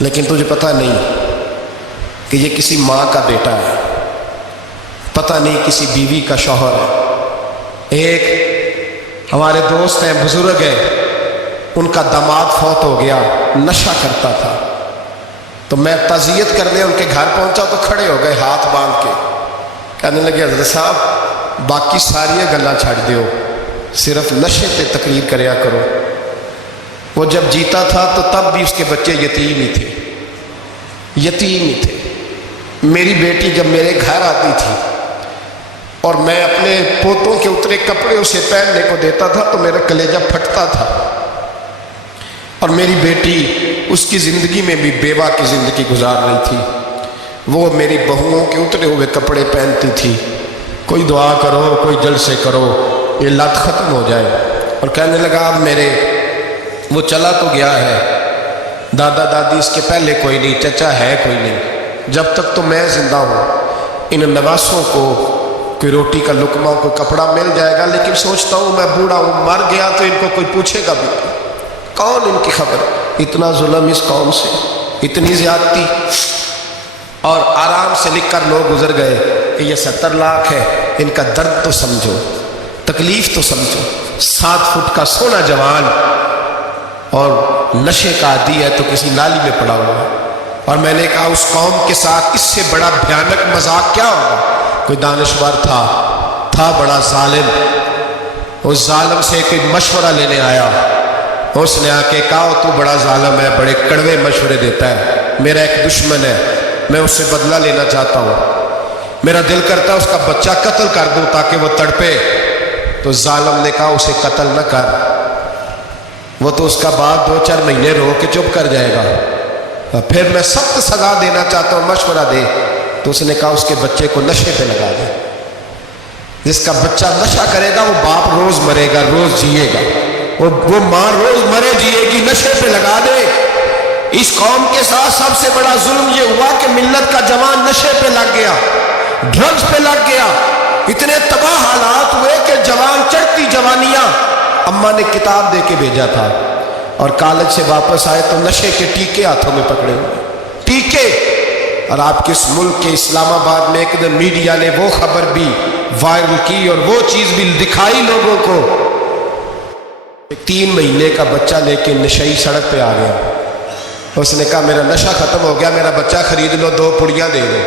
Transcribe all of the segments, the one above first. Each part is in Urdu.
لیکن تجھے پتہ نہیں کہ یہ کسی ماں کا بیٹا ہے، پتہ نہیں کسی بیوی کا شوہر ہے۔ ایک ہمارے دوست ہیں، بزرگ ہیں، ان کا داماد فوت ہو گیا، نشہ کرتا تھا، تو میں تعزیت کرنے ان کے گھر پہنچا تو کھڑے ہو گئے ہاتھ باندھ کے، کہنے لگے حضرت صاحب باقی ساری گلاں چھڑ دیو، صرف نشے تے تقریر کریا کرو۔ وہ جب جیتا تھا تو تب بھی اس کے بچے یتیم ہی تھے، یتیم ہی تھے۔ میری بیٹی جب میرے گھر آتی تھی اور میں اپنے پوتوں کے اترے کپڑے اسے پہننے کو دیتا تھا تو میرا کلیجہ پھٹتا تھا، اور میری بیٹی اس کی زندگی میں بھی بیوہ کی زندگی گزار رہی تھی، وہ میری بہوؤں کے اترے ہوئے کپڑے پہنتی تھی۔ کوئی دعا کرو، کوئی جلسے کرو، یہ لت ختم ہو جائے۔ اور کہنے لگا اب میرے وہ چلا تو گیا ہے، دادا دادی اس کے پہلے کوئی نہیں، چچا ہے کوئی نہیں، جب تک تو میں زندہ ہوں ان نواسوں کو کوئی روٹی کا لقمہ، کوئی کپڑا مل جائے گا، لیکن سوچتا ہوں میں بوڑھا ہوں، مر گیا تو ان کو کوئی پوچھے گا بھی کون، ان کی خبر۔ اتنا ظلم اس قوم سے، اتنی زیادتی، اور آرام سے لکھ کر لوگ گزر گئے کہ یہ 70 لاکھ ہے، ان کا درد تو سمجھو، تکلیف تو سمجھو۔ 7 فٹ کا سونا جوان اور نشے کا عادی ہے تو کسی نالی میں پڑا ہوا ہے۔ اور میں نے کہا اس قوم کے ساتھ اس سے بڑا بھیانک مذاق کیا ہوگا۔ کوئی دانشور تھا بڑا ظالم، اس ظالم سے کوئی مشورہ لینے آیا، اس نے آ کے کہا تو بڑا ظالم ہے، بڑے کڑوے مشورے دیتا ہے، میرا ایک دشمن ہے، میں اس سے بدلہ لینا چاہتا ہوں، میرا دل کرتا ہے اس کا بچہ قتل کر دوں تاکہ وہ تڑپے۔ تو ظالم نے کہا اسے قتل نہ کر، وہ تو اس کا باپ 2-4 مہینے رو کے چپ کر جائے گا، پھر میں سخت سزا دینا چاہتا ہوں، مشورہ دے۔ تو اس نے کہا اس کے بچے کو نشے پہ لگا دے، جس کا بچہ نشہ کرے گا وہ باپ روز مرے گا، روز جیے گا، وہ ماں روز مرے جیے گی، نشے پہ لگا دے۔ اس قوم کے ساتھ سب سے بڑا ظلم یہ ہوا کہ ملت کا جوان نشے پہ لگ گیا، ڈرگز پہ لگ گیا، اتنے تباہ حالات ہوئے کہ جوان چڑھتی جوانیاں، اماں نے کتاب دے کے بھیجا تھا، اور کالج سے واپس آئے تو نشے کے ٹیکے ہاتھوں میں پکڑے ہوئے، ٹیکے۔ اور آپ کے اس ملک کے اسلام آباد میں ایک دن میڈیا نے وہ خبر بھی وائرل کی اور وہ چیز بھی دکھائی لوگوں کو، 3 مہینے کا بچہ لے کے نشئی سڑک پہ آ گیا، اس نے کہا میرا نشہ ختم ہو گیا، میرا بچہ خرید لو، 2 پڑیاں دے دو۔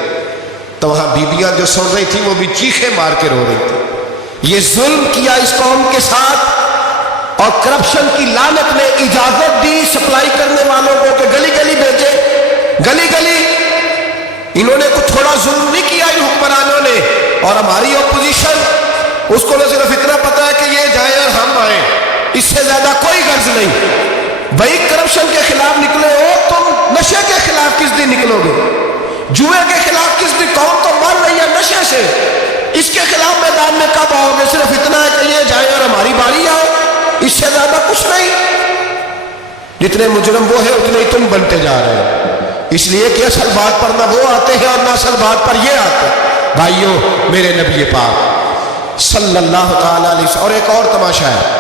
تو وہاں بیویاں جو سن رہی تھیں وہ بھی چیخیں مار کے رو رہی تھی۔ یہ ظلم کیا اس قوم کے ساتھ، اور کرپشن کی لعنت نے اجازت دی سپلائی کرنے والوں کو کہ گلی گلی بھیجے، گلی گلی۔ انہوں نے کچھ تھوڑا ظلم نہیں کیا ان حکمرانوں نے، اور ہماری اپوزیشن اس کو صرف اتنا پتا ہے کہ یہ جائیں اور ہم آئیں، اس سے زیادہ کوئی غرض نہیں۔ بھائی کرپشن کے خلاف نکلے ہو، تم نشے کے خلاف کس دن نکلو گے؟ جوئے کے خلاف کس دن؟ قوم تو مر رہی ہے نشے سے، اس کے خلاف میدان میں کب آؤ گے؟ صرف اتنا ہے کہ یہ جائیں اور ہماری باری آئے، اس سے زیادہ کچھ نہیں۔ جتنے مجرم وہ ہیں اتنے ہی تم بنتے جا رہے ہیں، اس لیے کہ اصل بات پر نہ وہ آتے ہیں اور نہ اصل بات پر یہ آتے ہیں۔ بھائیو، میرے نبی پاک صلی اللہ تعالی علیہ وسلم، اور ایک اور تماشا ہے،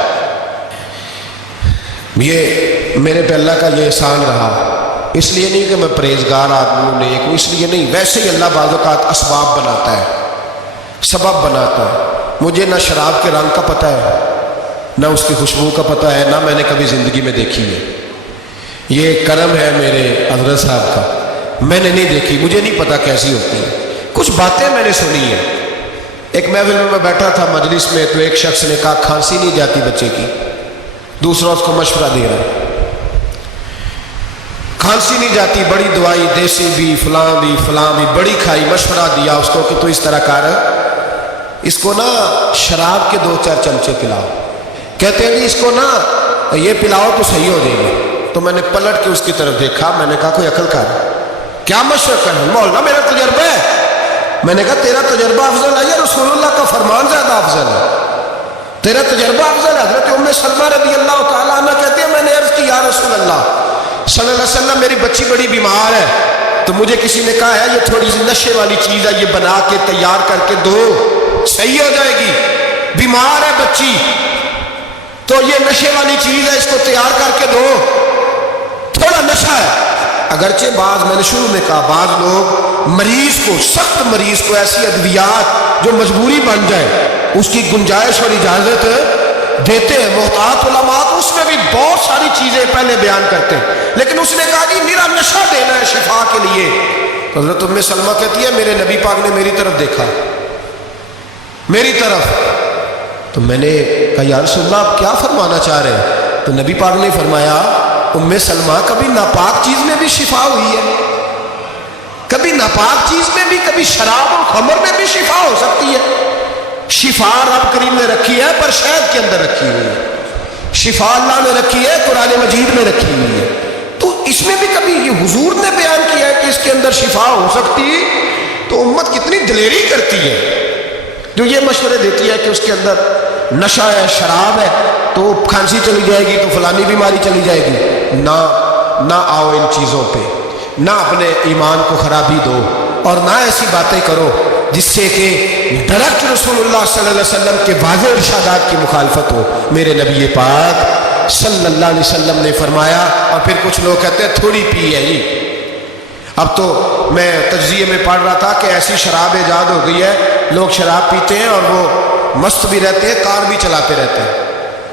یہ میرے پہ اللہ کا یہ احسان رہا، اس لیے نہیں کہ میں پرہیزگار آدمی ہوں، نیک ہوں، اس لیے نہیں، ویسے ہی اللہ بعض اوقات اسباب بناتا ہے، سبب بناتا ہے۔ مجھے نہ شراب کے رنگ کا پتہ ہے، نہ اس کی خوشبو کا پتہ ہے، نہ میں نے کبھی زندگی میں دیکھی ہے، یہ کرم ہے میرے حضرت صاحب کا، میں نے نہیں دیکھی، مجھے نہیں پتا کیسی ہوتی ہے، کچھ باتیں میں نے سنی ہیں۔ ایک محفل میں بیٹھا تھا مجلس میں، تو ایک شخص نے کہا کھانسی نہیں جاتی بچے کی، دوسرا اس کو مشورہ دے رہا ہے، کھانسی نہیں جاتی، بڑی دوائی دیسی بھی فلاں بھی بڑی کھائی، مشورہ دیا اس کو کہ تو اس طرح کر، اس کو نا شراب کے 2-4 چمچے پلاؤ، کہتے ہیں جی اس کو نا یہ پلاؤ تو صحیح ہو جائے گی۔ تو میں نے پلٹ کے اس کی طرف دیکھا، میں نے کہا کوئی عقل کر، کیا مشورہ کرنا مولانا، میرا تجربہ ہے۔ میں نے کہا تیرا تجربہ افضل ہے یا رسول اللہ کا فرمان زیادہ افضل ہے؟ تیرا تجربہ افضل ہے۔ حضرت ام سلمہ رضی اللہ تعالیٰ عنہ کہتے ہیں میں نے عرض کی یا رسول اللہ صلی اللہ علیہ وسلم، میری بچی بڑی بیمار ہے، تو مجھے کسی نے کہا ہے یہ تھوڑی سی نشے والی چیز ہے، یہ بنا کے تیار کر کے دو، صحیح ہو جائے گی، بیمار ہے بچی تو یہ نشے والی چیز ہے، اس کو تیار کر کے دو، تھوڑا نشہ ہے۔ اگرچہ بعض، میں نے شروع میں کہا، بعض لوگ مریض کو، سخت مریض کو ایسی ادویات جو مجبوری بن جائے اس کی گنجائش اور اجازت دیتے ہیں. محتاط علماء تو اس میں بھی بہت ساری چیزیں پہلے بیان کرتے ہیں، لیکن اس نے کہا کہ میرا نشہ دینا ہے شفا کے لیے. حضرت ام سلمہ کہتی ہے میرے نبی پاک نے میری طرف دیکھا، میری طرف. تو میں نے کہا یا رسول اللہ آپ کیا فرمانا چاہ رہے ہیں؟ تو نبی پاک نے فرمایا ام سلمہ کبھی ناپاک چیز میں بھی شفا ہوئی ہے، کبھی ناپاک چیز میں بھی، کبھی شراب اور خمر میں بھی شفا ہو سکتی ہے. شفا رب کریم نے رکھی ہے پر شہد کے اندر رکھی ہوئی ہے، شفا اللہ نے رکھی ہے قرآن مجید میں رکھی ہوئی ہے. تو اس میں بھی کبھی یہ حضور نے بیان کیا ہے کہ اس کے اندر شفا ہو سکتی، تو امت کتنی دلیری کرتی ہے جو یہ مشورے دیتی ہے کہ اس کے اندر نشہ ہے، شراب ہے، تو کھانسی چلی جائے گی تو فلانی بیماری چلی جائے گی. نہ آؤ ان چیزوں پہ، نہ اپنے ایمان کو خرابی دو، اور نہ ایسی باتیں کرو جس سے کہ ڈائریکٹ رسول اللہ صلی اللہ علیہ وسلم کے واضح ارشادات کی مخالفت ہو. میرے نبی پاک صلی اللہ علیہ وسلم نے فرمایا. اور پھر کچھ لوگ کہتے ہیں تھوڑی پی ہے جی. اب تو میں تجزیے میں پڑھ رہا تھا کہ ایسی شراب ایجاد ہو گئی ہے، لوگ شراب پیتے ہیں اور وہ مست بھی رہتے ہیں، کار بھی چلاتے رہتے ہیں،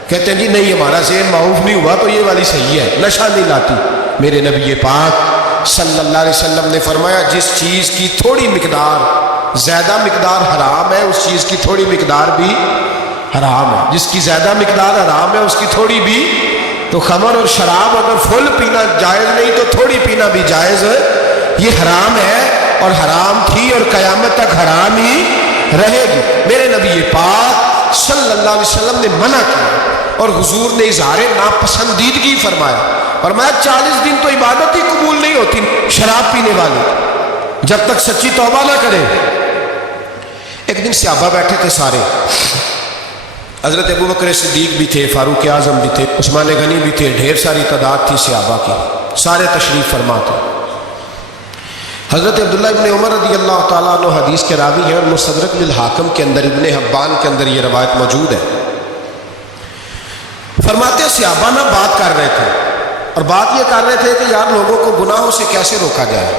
کہتے ہیں جی نہیں ہمارا ذہن معاف نہیں ہوا تو یہ والی صحیح ہے، نشہ نہیں لاتی. میرے نبی پاک صلی اللہ علیہ وسلم نے فرمایا جس چیز کی تھوڑی مقدار، زیادہ مقدار حرام ہے اس چیز کی تھوڑی مقدار بھی حرام ہے، جس کی زیادہ مقدار حرام ہے اس کی تھوڑی بھی. تو خمر اور شراب اگر فل پینا جائز نہیں تو تھوڑی پینا بھی جائز ہے. یہ حرام ہے اور حرام تھی اور قیامت تک حرام ہی رہے گی. میرے نبی پاک صلی اللہ علیہ وسلم نے منع کیا اور حضور نے اظہار ناپسندیدگی فرمایا. فرمایا 40 دن تو عبادت ہی قبول نہیں ہوتی شراب پینے والی جب تک سچی توبہ نہ کرے. ایک دن صحابہ بیٹھے تھے سارے، حضرت ابو بکر صدیق بھی تھے، فاروق اعظم بھی تھے، عثمان غنی بھی تھے، ڈھیر ساری تعداد تھی صحابہ کی، سارے تشریف فرما تھے. حضرت عبداللہ ابن عمر رضی اللہ تعالیٰ عنہ حدیث کے راوی ہیں اور مستدرک للحاکم کے اندر، ابن حبان کے اندر یہ روایت موجود ہے. فرماتے ہیں صحابہ نہ بات کر رہے تھے اور بات یہ کر رہے تھے کہ یار لوگوں کو گناہوں سے کیسے روکا جائے،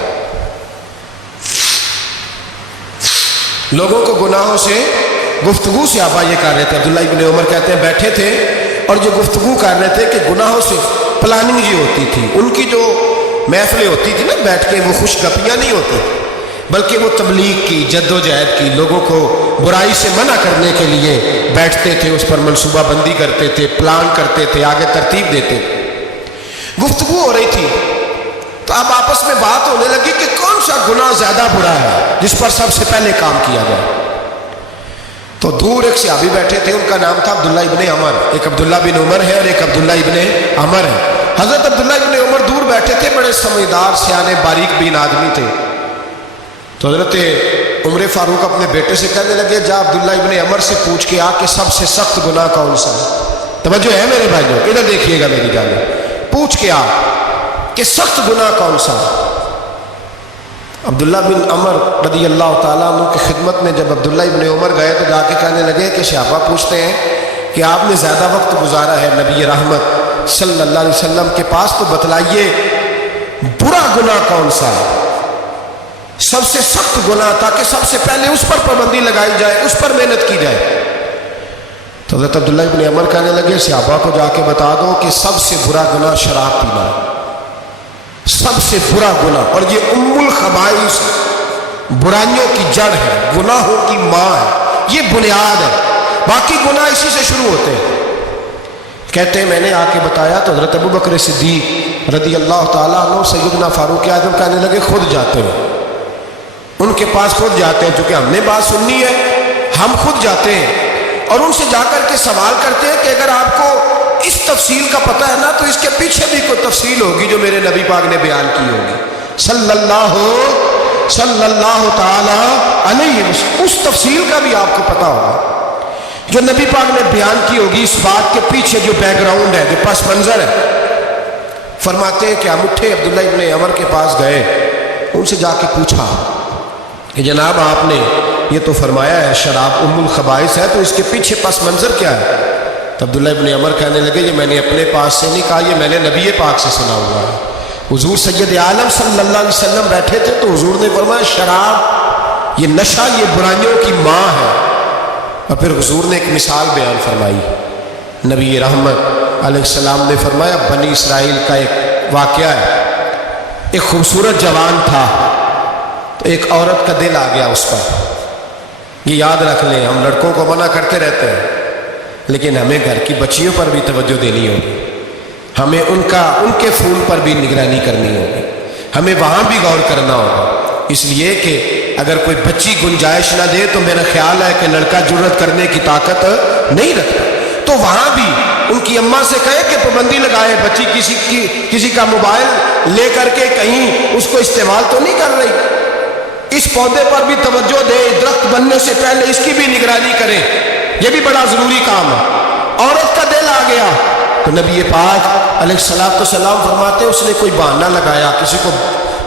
لوگوں کو گناہوں سے گفتگو. صحابہ یہ کر رہے تھے. عبداللہ ابن عمر کہتے ہیں بیٹھے تھے اور جو گفتگو کر رہے تھے کہ گناہوں سے پلاننگ یہ ہوتی تھی، ان کی جو محفلیں ہوتی تھی نا بیٹھ کے، وہ خوش گپیاں نہیں ہوتی بلکہ وہ تبلیغ کی، جد و جہد کی، لوگوں کو برائی سے منع کرنے کے لیے بیٹھتے تھے، اس پر منصوبہ بندی کرتے تھے، پلان کرتے تھے، آگے ترتیب دیتے تھے. گفتگو ہو رہی تھی تو اب آپس میں بات ہونے لگی کہ کون سا گناہ زیادہ برا ہے جس پر سب سے پہلے کام کیا جائے. تو دور ایک صحابی بیٹھے تھے، ان کا نام تھا عبداللہ ابن عمر. ایک عبداللہ بن عمر ہے اور ایک عبداللہ ابن عمر ہے. حضرت عبداللہ ابن عمر دور بیٹھے تھے، بڑے سمجھدار سیانے باریک بین آدمی تھے. تو حضرت عمر فاروق اپنے بیٹے سے کہنے لگے جا عبداللہ ابن عمر سے پوچھ کے آ کہ سب سے سخت گناہ کون سا ہے. توجہ ہے میرے بھائیوں، ادھر دیکھیے گا میری جانب. پوچھ کے آ کہ سخت گناہ کون سا ہے. عبداللہ بن عمر رضی اللہ تعالیٰ عنہ کی خدمت میں جب عبداللہ ابن عمر گئے تو جا کے کہنے لگے کہ صحابہ پوچھتے ہیں کہ آپ نے زیادہ وقت گزارا ہے نبی رحمت صلی اللہ علیہ وسلم کے پاس، تو بتلائیے برا گناہ کون سا ہے، سب سے سخت گناہ، تاکہ سب سے پہلے اس پر پابندی لگائی جائے، اس پر محنت کی جائے. تو حضرت عبداللہ ابن عمر کہنے لگے صحابہ کو جا کے بتا دو کہ سب سے برا گناہ شراب پینا ہے، سب سے برا گناہ، اور یہ ام الخبائث برائیوں کی جڑ ہے، گناہوں کی ماں ہے، یہ بنیاد ہے، باقی گناہ اسی سے شروع ہوتے ہیں. کہتے ہیں میں نے آ کے بتایا تو حضرت ابو بکر صدیق رضی اللہ تعالیٰ عنہ سیدنا فاروق اعظم کہنے لگے خود جاتے ہیں، ان کے پاس خود جاتے ہیں، چونکہ ہم نے بات سننی ہے ہم خود جاتے ہیں اور ان سے جا کر کے سوال کرتے ہیں کہ اگر آپ کو اس تفصیل کا پتہ ہے نا تو اس کے پیچھے بھی کوئی تفصیل ہوگی جو میرے نبی پاک نے بیان کی ہوگی صلی اللہ تعالی علیہ وسلم. اس تفصیل کا بھی آپ کو پتہ ہوگا جو نبی پاک نے بیان کی ہوگی، اس بات کے پیچھے جو بیک گراؤنڈ ہے، جو پس منظر ہے. فرماتے ہیں کہ ہم اٹھے، عبداللہ ابن عمر کے پاس گئے، ان سے جا کے پوچھا کہ جناب آپ نے یہ تو فرمایا ہے شراب ام الخبائث ہے، تو اس کے پیچھے پس منظر کیا ہے؟ تو عبداللہ ابن عمر کہنے لگے یہ میں نے اپنے پاس سے نہیں کہا، یہ میں نے نبی پاک سے سنا ہوا ہے. حضور سید عالم صلی اللہ علیہ وسلم بیٹھے تھے تو حضور نے فرمایا شراب، یہ نشہ، یہ برائیوں کی ماں ہے۔ اور پھر حضور نے ایک مثال بیان فرمائی، نبی رحمت علیہ السلام نے فرمایا بنی اسرائیل کا ایک واقعہ ہے۔ ایک خوبصورت جوان تھا تو ایک عورت کا دل آ گیا اس پر۔ یہ یاد رکھ لیں، ہم لڑکوں کو منع کرتے رہتے ہیں لیکن ہمیں گھر کی بچیوں پر بھی توجہ دینی ہوگی، ہمیں ان کے فون پر بھی نگرانی کرنی ہوگی، ہمیں وہاں بھی غور کرنا ہوگا، اس لیے کہ اگر کوئی بچی گنجائش نہ دے تو میرا خیال ہے کہ لڑکا جرأت کرنے کی طاقت نہیں رکھتا، تو وہاں بھی ان کی اماں سے کہے کہ پابندی لگائے، بچی کسی کا موبائل لے کر کے کہیں اس کو استعمال تو نہیں کر رہی، اس پودے پر بھی توجہ دے، درخت بننے سے پہلے اس کی بھی نگرانی کرے، یہ بھی بڑا ضروری کام ہے۔ عورت کا دل آ گیا تو نبی پاک علیہ السلام فرماتے اس نے کوئی بہانہ لگایا، کسی کو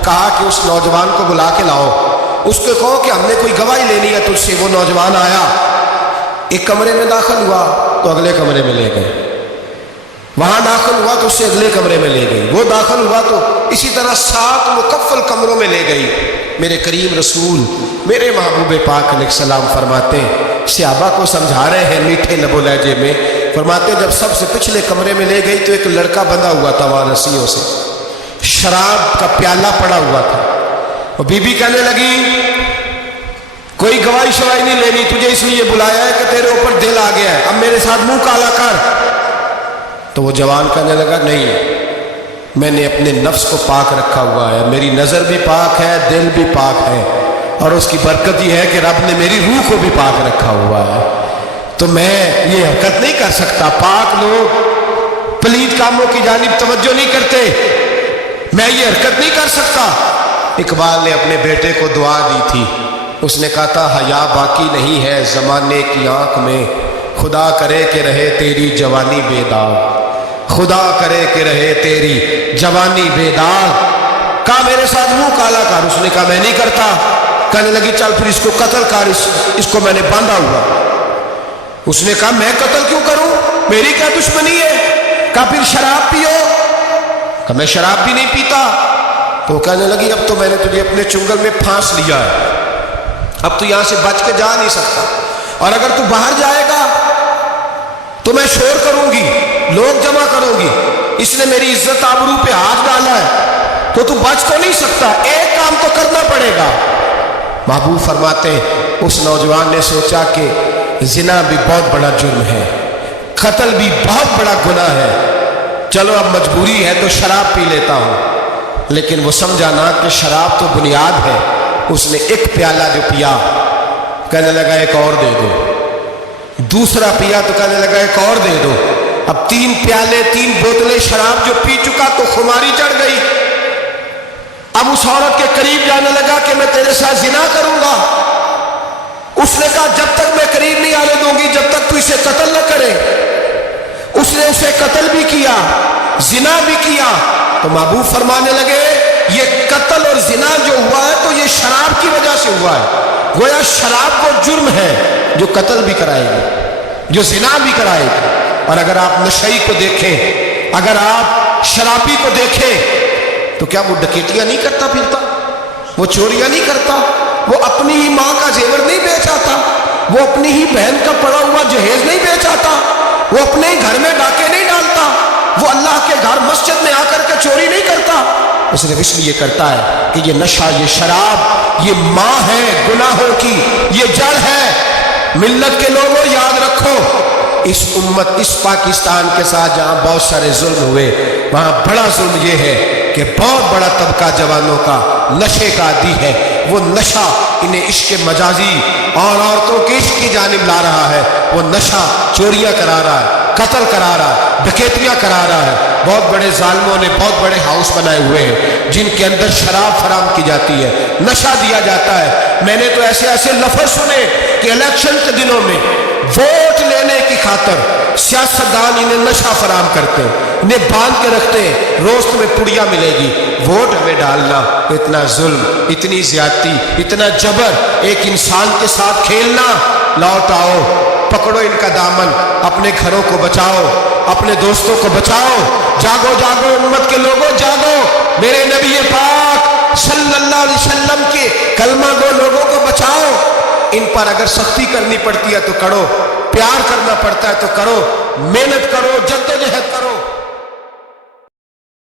کہا کہ اس نوجوان کو بلا کے لاؤ، اس کو کہو کہ ہم نے کوئی گواہی لینی ہے تجھ سے۔ وہ نوجوان آیا، ایک کمرے میں داخل ہوا تو اگلے کمرے میں لے گئے، وہاں داخل ہوا تو اس سے اگلے کمرے میں لے گئی، وہ داخل ہوا تو اسی طرح 7 مکفل کمروں میں لے گئی۔ میرے کریم رسول میرے محبوب پاک علیہ السلام فرماتے، صحابہ کو سمجھا رہے ہیں میٹھے لب و لہجے میں، فرماتے جب سب سے پچھلے کمرے میں لے گئی تو ایک لڑکا بندھا ہوا تھا وہاں رسیوں سے، شراب کا پیالہ پڑا ہوا تھا، اور بی بی کہنے لگی کوئی گواہی شواہی نہیں لینی، تجھے اس لیے بلایا ہے کہ تیرے اوپر دل آ گیا ہے، اب میرے ساتھ منہ کالا کر۔ تو وہ جوان کہنے لگا نہیں، میں نے اپنے نفس کو پاک رکھا ہوا ہے، میری نظر بھی پاک ہے، دل بھی پاک ہے، اور اس کی برکت یہ ہے کہ رب نے میری روح کو بھی پاک رکھا ہوا ہے، تو میں یہ حرکت نہیں کر سکتا۔ پاک لوگ پلید کاموں کی جانب توجہ نہیں کرتے، میں یہ حرکت نہیں کر سکتا۔ اقبال نے اپنے بیٹے کو دعا دی تھی، اس نے کہا تھا حیا باقی نہیں ہے زمانے کی آنکھ میں، خدا کرے کہ رہے تیری جوانی بے داغ، خدا کرے کہ رہے تیری جوانی بے داغ۔ کہا میرے ساتھ منہ کالا کر، اس نے کہا میں نہیں کرتا۔ کہنے لگی چل پھر اس کو قتل کر، اس کو میں نے باندھا ہوا۔ اس نے کہا میں قتل کیوں کروں، میری کیا دشمنی ہے؟ کہا پھر شراب پیو، کہا میں شراب بھی نہیں پیتا۔ تو کہنے لگی اب تو میں نے تجھے اپنے چنگل میں پھانس لیا ہے، اب تو یہاں سے بچ کے جا نہیں سکتا، اور اگر تو باہر جائے گا تو میں شور کروں گی، لوگ جمع کروں گی، اس نے میری عزت آبرو پہ ہاتھ ڈالا ہے، تو بچ تو نہیں سکتا، ایک کام تو کرنا پڑے گا۔ محبوب فرماتے اس نوجوان نے سوچا کہ زنا بھی بہت بڑا جرم ہے، قتل بھی بہت بڑا گناہ ہے، چلو اب مجبوری ہے تو شراب پی لیتا ہوں۔ لیکن وہ سمجھا نہ کہ شراب تو بنیاد ہے، اس نے ایک پیالہ جو پیا کہنے لگا ایک اور دے دو، دوسرا پیا تو کہنے لگا ایک اور دے دو، اب 3 پیالے 3 بوتلیں شراب جو پی چکا تو خماری چڑھ گئی۔ اب اس عورت کے قریب جانے لگا کہ میں تیرے ساتھ زنا کروں گا۔ اس نے کہا جب تک میں قریب نہیں آنے دوں گی جب تک تو اسے قتل نہ کرے۔ اس نے اسے قتل بھی کیا، زنا بھی کیا۔ تو محبوب فرمانے لگے یہ قتل اور زنا جو ہوا ہے تو یہ شراب کی وجہ سے ہوا ہے، گویا شراب وہ جرم ہے جو قتل بھی کرائے گی، جو زنا بھی کرائے گی۔ اور اگر آپ نشئی کو دیکھیں، اگر آپ شرابی کو دیکھیں تو کیا وہ ڈکیتیاں نہیں کرتا پھرتا، وہ چوریاں نہیں کرتا، وہ اپنی ہی ماں کا زیور نہیں بیچ آتا، وہ اپنی ہی بہن کا پڑا ہوا جہیز نہیں بیچ آتا، وہ اپنے ہی گھر میں ڈاکے نہیں ڈالتا، وہ اللہ کے گھر مسجد میں آ کر کے چوری نہیں کرتا، وہ صرف اس لیے کرتا ہے کہ یہ نشہ، یہ شراب، یہ ماں ہے گناہوں کی، یہ جڑ ہے۔ ملت کے لوگوں یاد رکھو، اس امت، اس پاکستان کے ساتھ جہاں بہت سارے ظلم ہوئے، وہاں بڑا ظلم یہ ہے کہ بہت بڑا طبقہ جوانوں کا نشے کا عادی ہے۔ وہ نشہ انہیں عشق مجازی اور عورتوں کے عشق کی جانب لا رہا ہے، وہ نشہ چوریاں کرا رہا ہے، قتل کرا رہا ہے، ڈکیتیاں کرا رہا ہے۔ بہت بڑے ظالموں نے بہت بڑے ہاؤس بنائے ہوئے ہیں جن کے اندر شراب فراہم کی جاتی ہے، نشہ دیا جاتا ہے۔ میں نے تو ایسے ایسے لفظ سنے کہ الیکشن کے دنوں میں ووٹ لینے کی خاطر سیاستدان انہیں نشہ فراہم کرتے ہیں، انہیں باندھ کے رکھتے ہیں، روز تمہیں پڑیا ملے گی، ووٹ ہمیں ڈالنا۔ اتنا ظلم، اتنی زیادتی، اتنا جبر، ایک انسان کے ساتھ کھیلنا۔ لوٹ آؤ، پکڑو ان کا دامن، اپنے گھروں کو بچاؤ۔ اپنے دوستوں کو بچاؤ. جاگو جاگو امت کے لوگوں جاگو. میرے نبی پاک صلی اللہ علیہ وسلم کے کلمہ گو لوگوں کو بچاؤ. ان پر اگر سختی کرنی پڑتی ہے تو کرو, پیار کرنا پڑتا ہے تو کرو, محنت